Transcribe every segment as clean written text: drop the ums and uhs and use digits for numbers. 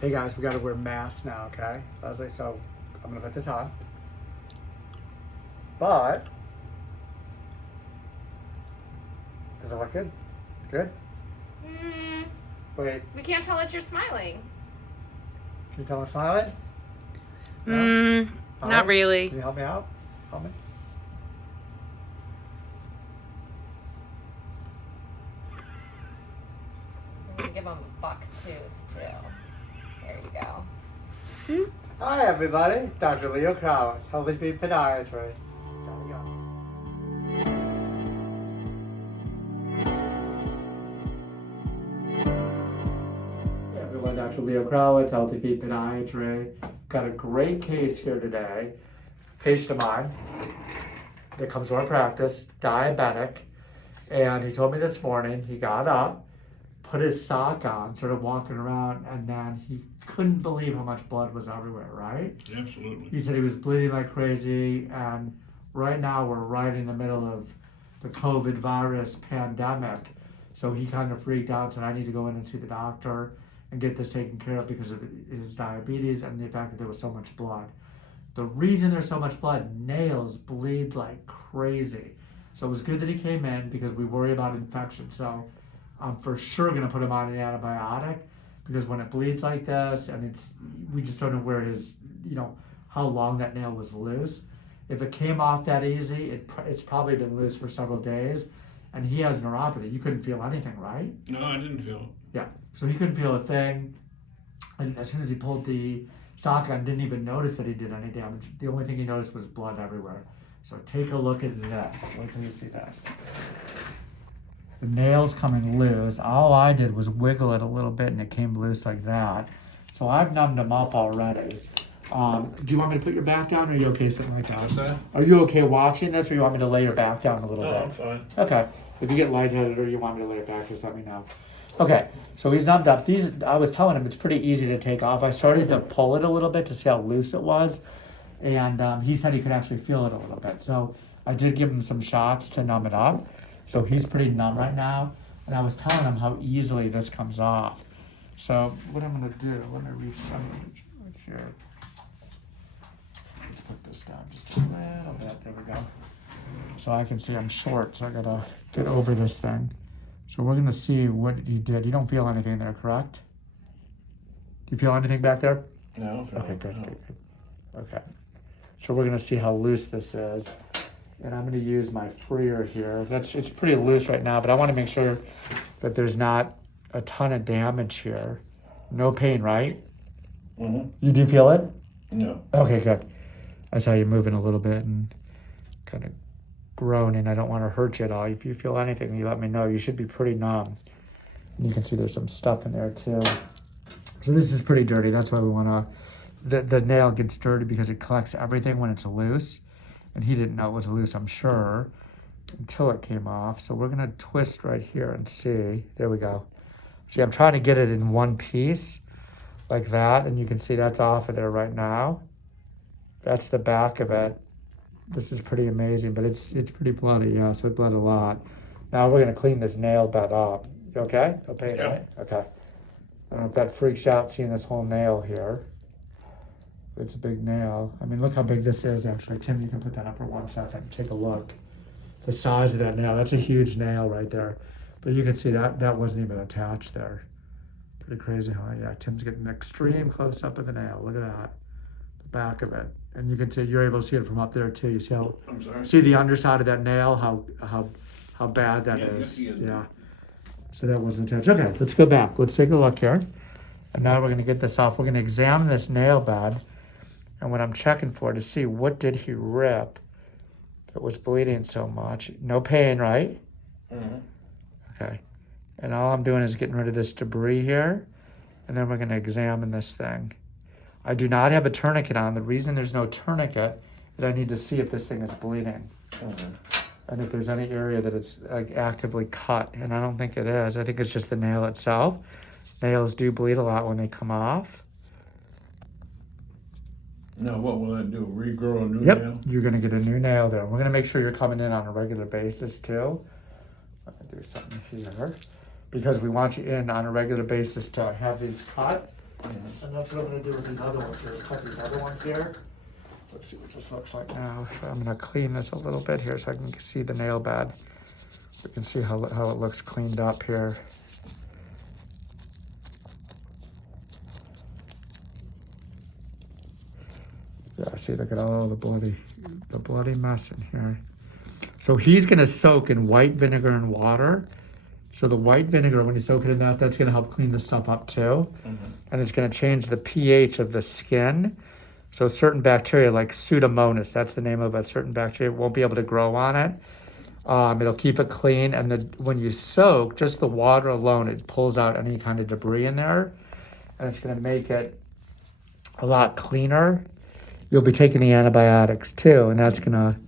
Hey guys, we gotta wear masks now, okay? Leslie, so I'm gonna put this on. But, does it look good? Good? Wait, We can't tell that you're smiling. can you tell I'm smiling? Not really. Can you help me out? Help me? I'm gonna give him a buck tooth too. There you go. Hi everybody, Dr. Leo Krawetz, Healthy Feet Podiatry. Gotta go. Hey everyone, Dr. Leo Krawetz, Healthy Feet Podiatry. Got a great case here today. Patient of mine that comes to our practice, diabetic, and he told me this morning he got up, put his sock on, started walking around, and then he couldn't believe how much blood was everywhere, right? Absolutely. He said he was bleeding like crazy, and right now we're right in the middle of the COVID virus pandemic, so he kind of freaked out, said I need to go in and see the doctor and get this taken care of because of his diabetes and the fact that there was so much blood. The reason there's so much blood, nails bleed like crazy. So it was good that he came in because we worry about infection. So I'm for sure gonna put him on an antibiotic because when it bleeds like this and we just don't know where his, how long that nail was loose. If it came off that easy, it's probably been loose for several days. And he has neuropathy. You couldn't feel anything, right? No, I didn't feel it. Yeah, so he couldn't feel a thing. And as soon as he pulled the sock on, didn't even notice that he did any damage. The only thing he noticed was blood everywhere. So take a look at this. Wait till you see this. The nail's coming loose. All I did was wiggle it a little bit and it came loose like that. So I've numbed him up already. Do you want me to put your back down or are you okay sitting like that? What's that? Are you okay watching this or you want me to lay your back down a little No, bit? I'm fine. Okay. If you get lightheaded or you want me to lay it back, just let me know. Okay, so he's numbed up. I was telling him it's pretty easy to take off. I started to pull it a little bit to see how loose it was. And he said he could actually feel it a little bit. So I did give him some shots to numb it up. So he's pretty numb right now. And I was telling him how easily this comes off. So what I'm gonna do, let me reach here. Let's put this down just a little bit. There we go. So I can see I'm short, so I gotta get over this thing. So we're gonna see what he did. You don't feel anything there, correct? Do you feel anything back there? No, I don't feel Okay, it. good, No. good, good. Okay. So we're gonna see how loose this is. And I'm gonna use my freer here. It's pretty loose right now, but I wanna make sure that there's not a ton of damage here. No pain, right? Mm-hmm. You do feel it? No. Okay, good. I saw you moving a little bit and kind of groaning. I don't want to hurt you at all. If you feel anything, you let me know. You should be pretty numb. And you can see there's some stuff in there too. So this is pretty dirty. That's why we want to, the nail gets dirty because it collects everything when it's loose. And he didn't know it was loose, I'm sure, until it came off. So we're going to twist right here and see. There we go. See, I'm trying to get it in one piece like that. And you can see that's off of there right now. That's the back of it. This is pretty amazing, but it's pretty bloody, yeah, so it bled a lot. Now we're gonna clean this nail bed up. You okay? No pain, Yeah. right? Okay. I don't know if that freaks you out seeing this whole nail here. It's a big nail. I mean, look how big this is actually. Tim, you can put that up for 1 second. Take a look. The size of that nail, that's a huge nail right there. But you can see that wasn't even attached there. Pretty crazy, huh? Yeah, Tim's getting an extreme close up of the nail. Look at that. The back of it. And you can see, you're able to see it from up there too. You see how, I'm sorry. see the underside of that nail, how bad that is. Yeah. So that wasn't attached. Okay, let's go back. Let's take a look here. And now we're gonna get this off. We're gonna examine this nail bed. And what I'm checking for to see what did he rip that was bleeding so much. No pain, right? Mm-hmm. Okay. And all I'm doing is getting rid of this debris here. And then we're gonna examine this thing. I do not have a tourniquet on. The reason there's no tourniquet is I need to see if this thing is bleeding. Mm-hmm. And if there's any area that it's like actively cut. And I don't think it is. I think it's just the nail itself. Nails do bleed a lot when they come off. Now, what will that do? Regrow a new Yep, nail? you're gonna get a new nail there. We're gonna make sure you're coming in on a regular basis too. I'm gonna do something here. Because we want you in on a regular basis to have these cut. And that's what I'm gonna do with these other ones here. Cut these other ones here. Let's see what this looks like now. I'm gonna clean this a little bit here so I can see the nail bed. We can see how it looks cleaned up here. Yeah, see, look at all the bloody mess in here. So he's gonna soak in white vinegar and water. So the white vinegar, when you soak it in that, that's gonna help clean the stuff up too. And it's gonna change the pH of the skin. So certain bacteria like Pseudomonas, that's the name of a certain bacteria, won't be able to grow on it. It'll keep it clean, and when you soak, just the water alone, it pulls out any kind of debris in there, and it's gonna make it a lot cleaner. You'll be taking the antibiotics too, and that's gonna,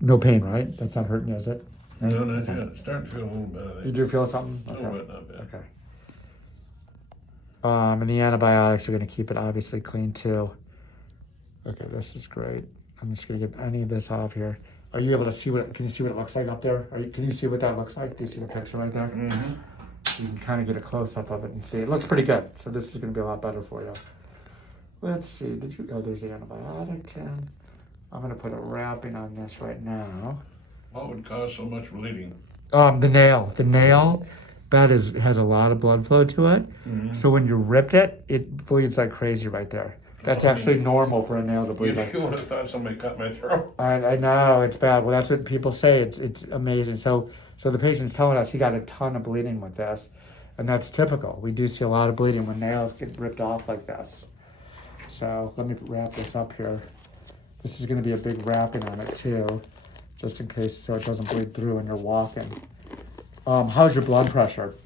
no pain, right? That's not hurting you, is it? Right? No, not yet. Starting to feel a little bit of You that. do feel something? A little bit, not bad. Okay. And the antibiotics are gonna keep it obviously clean too. Okay, this is great. I'm just gonna get any of this off here. Are you able to see can you see what it looks like up there? Can you see what that looks like? Do you see the picture right there? You can kind of get a close up of it and see. It looks pretty good. So this is gonna be a lot better for you. Let's see, there's the antibiotic tin. I'm gonna put a wrapping on this right now. What would cause so much bleeding? The nail bed has a lot of blood flow to it. So when you ripped it, it bleeds like crazy right there. That's actually normal for a nail to bleed. You would have thought somebody cut my throat. I know, it's bad. Well, that's what people say. It's amazing. So the patient's telling us he got a ton of bleeding with this, and that's typical. We do see a lot of bleeding when nails get ripped off like this. So let me wrap this up here. This is going to be a big wrapping on it too, just in case so it doesn't bleed through when you're walking. How's your blood pressure?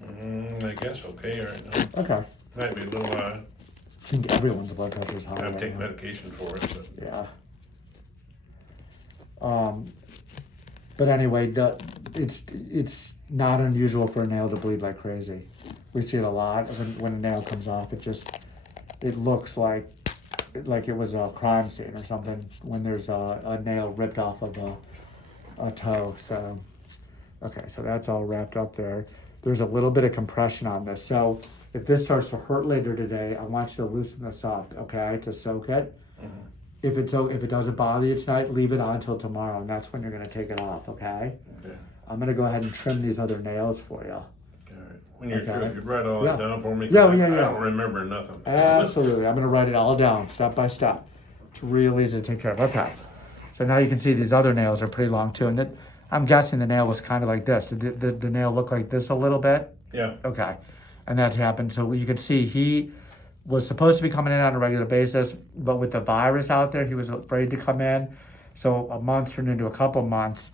I guess okay right now. Okay. Might be a little, I think everyone's blood pressure is high. I'm right taking now. medication for it, but Yeah. But anyway, it's not unusual for a nail to bleed like crazy. We see it a lot when a nail comes off. It looks like it was a crime scene or something when there's a nail ripped off of a toe. So, okay, so that's all wrapped up there. There's a little bit of compression on this. So if this starts to hurt later today, I want you to loosen this up, okay, to soak it. If it doesn't bother you tonight, leave it on until tomorrow, and that's when you're gonna take it off, okay? okay. I'm gonna go ahead and trim these other nails for you. All right. When you're Okay. through, if you write all Yeah. that down for me, Yeah, 'cause yeah, I yeah. don't remember nothing. Absolutely, I'm gonna write it all down, step by step. It's real easy to take care of, okay. So now you can see these other nails are pretty long too, and I'm guessing the nail was kind of like this. Did the nail look like this a little bit? Yeah. Okay, and that happened. So you can see he was supposed to be coming in on a regular basis, but with the virus out there, he was afraid to come in. So a month turned into a couple months,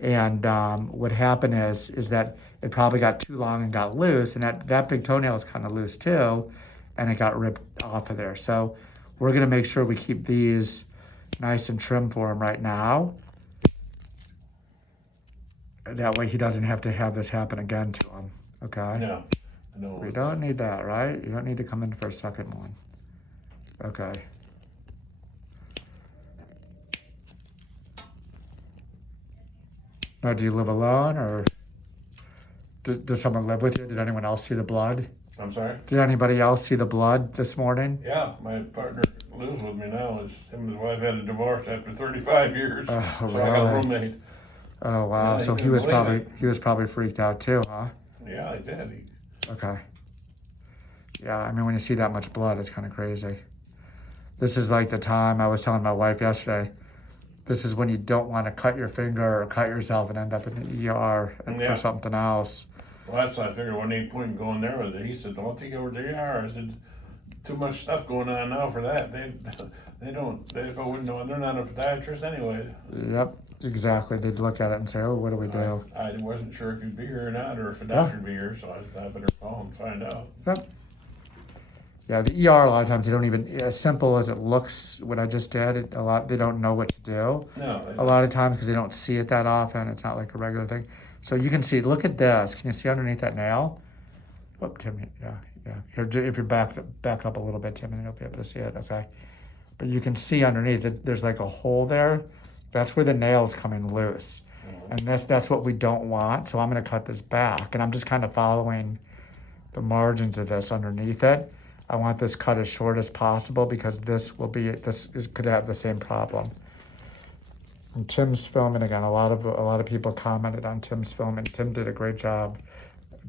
and what happened is that it probably got too long and got loose, and that big toenail is kind of loose too, and it got ripped off of there. So we're gonna make sure we keep these nice and trim for him right now. That way he doesn't have to have this happen again to him, okay? Yeah. I know. We don't need that, right? You don't need to come in for a second one. Okay. Now, do you live alone, or does someone live with you? Did anyone else see the blood? I'm sorry? Did anybody else see the blood this morning? Yeah, my partner lives with me now. Him and his wife had a divorce after 35 years. Oh, so I got a really? roommate. Oh wow! Yeah, So you couldn't believe he was probably freaked out too, huh? Yeah, I did. Okay. Yeah, I mean, when you see that much blood, it's kind of crazy. This is like the time I was telling my wife yesterday. This is when you don't want to cut your finger or cut yourself and end up in the ER Yeah. for something else. Well, that's why I figured wasn't any point in going there with it. He said, "Don't take it over to the ER." I said, "Too much stuff going on now for that. They wouldn't know. They're not a podiatrist anyway." Yep, exactly. They'd look at it and say, "Oh, what do we do?" I wasn't sure if he'd be here or not, or if a doctor'd be here, so I thought I better call and find out. Yep. Yeah, the ER, a lot of times they don't even, as simple as it looks, what I just did, they don't know what to do. No. A lot of times because they don't see it that often. It's not like a regular thing. So you can see, look at this. Can you see underneath that nail? Whoop, Tim, yeah. Here, if you back up a little bit, Tim, and you'll be able to see it, okay? But you can see underneath it, there's like a hole there. That's where the nail's coming loose. And that's what we don't want. So I'm gonna cut this back, and I'm just kind of following the margins of this underneath it. I want this cut as short as possible because this could have the same problem. And Tim's filming again. A lot of people commented on Tim's film, and Tim did a great job.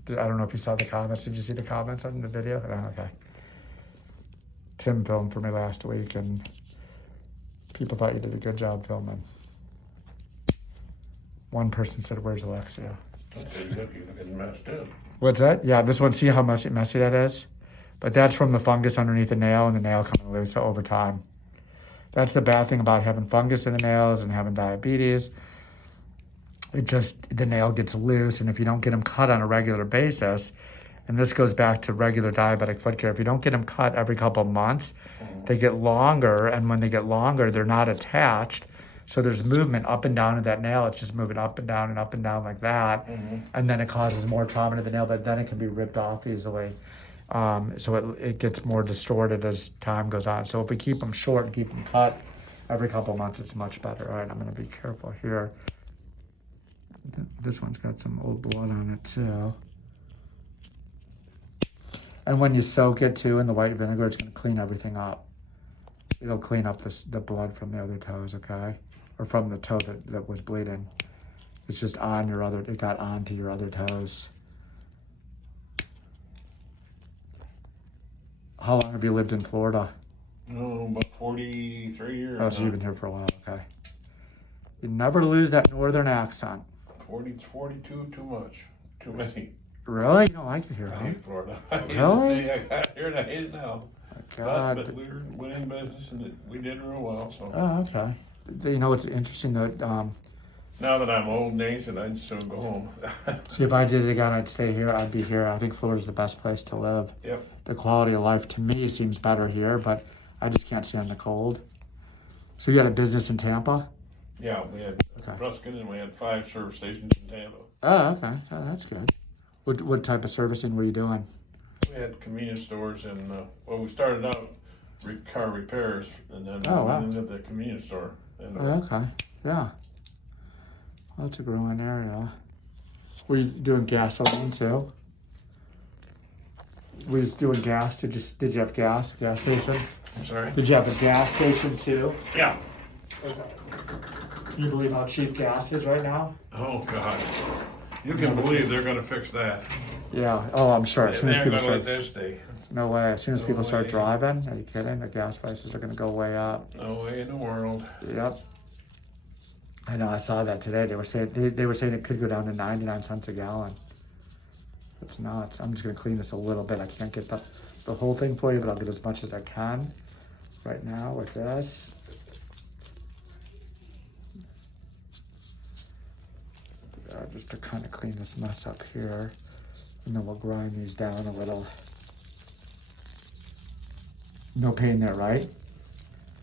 I don't know if you saw the comments. Did you see the comments on the video? Oh, okay. Tim filmed for me last week, and people thought you did a good job filming. One person said, "Where's Alexia?" That's a looking messed up. What's that? Yeah, this one. See how much messy that is? But that's from the fungus underneath the nail, and the nail coming loose over time. That's the bad thing about having fungus in the nails and having diabetes. The nail gets loose, and if you don't get them cut on a regular basis, and this goes back to regular diabetic foot care, if you don't get them cut every couple of months, they get longer, and when they get longer, they're not attached. So there's movement up and down of that nail. It's just moving up and down like that. And then it causes more trauma to the nail, but then it can be ripped off easily. So it gets more distorted as time goes on. So if we keep them short and keep them cut every couple of months, it's much better. All right, I'm gonna be careful here. This one's got some old blood on it too. And when you soak it too in the white vinegar, it's gonna clean everything up. It'll clean up the blood from the other toes, okay? Or from the toe that was bleeding. It's just on it got onto your other toes. How long have you lived in Florida? No, about 43 years. Oh, so you've been here for a while, okay. You never lose that northern accent. 42, too much. Too many. Really? You don't like it here, I huh? hate Florida. Really? I got here and I hate it now. God. But we went in business and we did real well. So Oh, okay. You know, it's interesting that, now that I'm old and aged, I'd soon go home. see, if I did it again, I'd stay here. I'd be here. I think Florida's the best place to live. Yep. The quality of life to me seems better here, but I just can't stand the cold. So you had a business in Tampa? Yeah, we had Ruskin and we had 5 service stations in Tampa. Oh, okay. Oh, that's good. What type of servicing were you doing? We had convenience stores and, we started out car repairs and then Oh, we wow. went into the convenience store. And, Oh, okay. Yeah. Well, that's a growing area. Were you doing gasoline too? Were you doing gas? Did you have gas station? I'm sorry? Did you have a gas station too? Yeah. Okay. Can you believe how cheap gas is right now? Oh, God. You can believe they're going to fix that. Yeah. Oh, I'm sure. As soon as They're people going to let start, that stay. no way. As soon as No people start way. driving, are you kidding? The gas prices are going to go way up. No way in the world. Yep. I know. I saw that today. They were saying it could go down to 99 cents a gallon. It's nuts. I'm just going to clean this a little bit. I can't get the whole thing for you, but I'll get as much as I can right now with this. Just to kind of clean this mess up here, and then we'll grind these down a little. No pain there, right?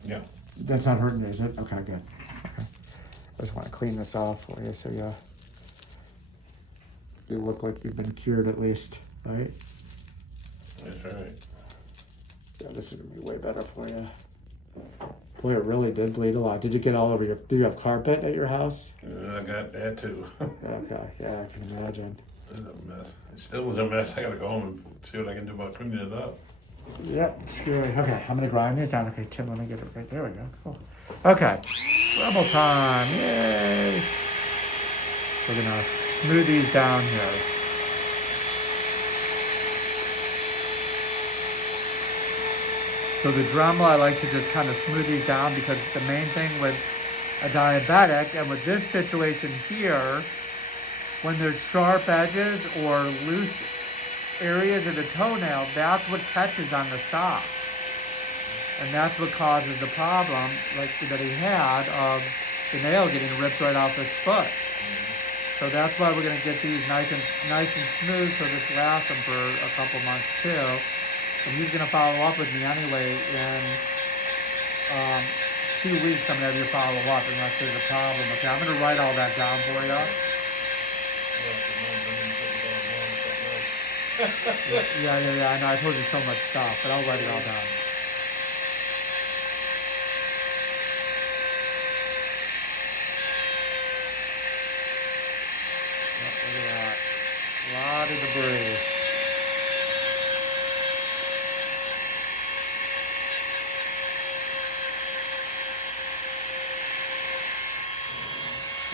Yeah. That's not hurting you, is it? Okay, good. Okay. I just want to clean this off for you so you look like you've been cured at least, right? That's right. Yeah, this is gonna be way better for you. Boy, it really did bleed a lot. Did you get all over do you have carpet at your house? I got that too. Okay, yeah, I can imagine. It's a mess. It still is a mess. I gotta go home and see what I can do about cleaning it up. Yep, scary. Okay, I'm gonna grind these down. Okay, Tim, let me get it right there. We go. Cool. Okay, rebel time. Yay! We're gonna smooth these down here. So the Dremel, I like to just kind of smooth these down because the main thing with a diabetic and with this situation here, when there's sharp edges or loose areas of the toenail, that's what catches on the sock. And that's what causes the problem like that he had of the nail getting ripped right off his foot. So that's why we're gonna get these nice and smooth so this lasts them for a couple months too. And he's gonna follow up with me anyway in 2 weeks. I'm gonna have you follow up unless there's a problem. Okay, I'm gonna write all that down for you. Yeah, I know, I told you so much stuff, but I'll write it all down. Yep, look at that. A lot of debris.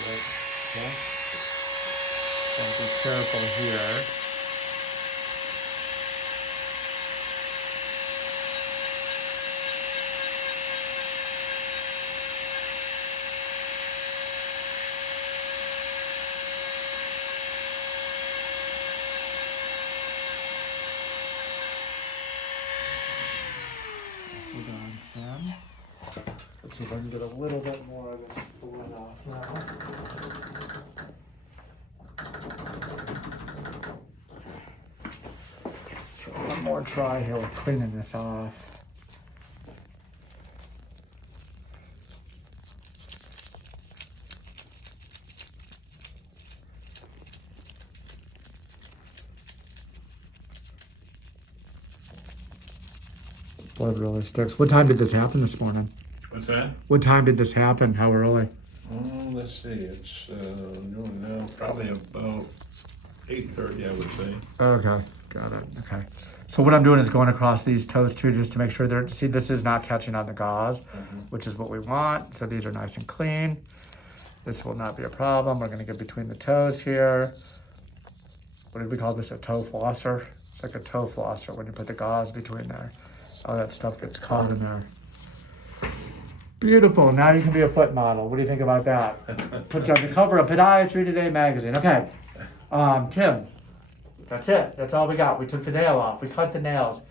it. Okay. And be careful here. Hold on, Sam. Let's see if I can get a little bit more of this split off now. So one more try here with cleaning this off. Blood really sticks. What time did this happen this morning? What's that? What time did this happen? How early? Oh, let's see, it's, noon now, probably about 8:30, I would say. Okay, got it. Okay. So what I'm doing is going across these toes too, just to make sure they're, see, this is not catching on the gauze, which is what we want. So these are nice and clean. This will not be a problem. We're gonna get between the toes here. What did we call this? A toe flosser? It's like a toe flosser when you put the gauze between there. All that stuff gets caught in there. Beautiful. Now you can be a foot model. What do you think about that? Put you on the cover of Podiatry Today magazine. Okay. Tim, that's it. That's all we got. We took the nail off. We cut the nails.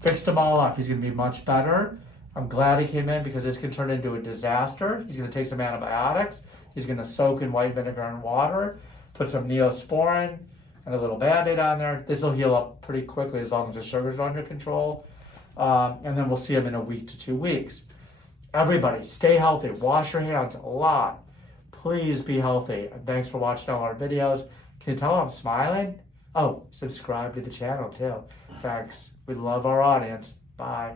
Fixed them all off. He's going to be much better. I'm glad he came in because this can turn into a disaster. He's going to take some antibiotics. He's going to soak in white vinegar and water, put some Neosporin and a little Band-Aid on there. This will heal up pretty quickly as long as the sugars are under control. And then we'll see him in a week to 2 weeks. Everybody, stay healthy. Wash your hands a lot. Please be healthy. And thanks for watching all our videos. Can you tell I'm smiling? Oh, subscribe to the channel too. Thanks. We love our audience. Bye.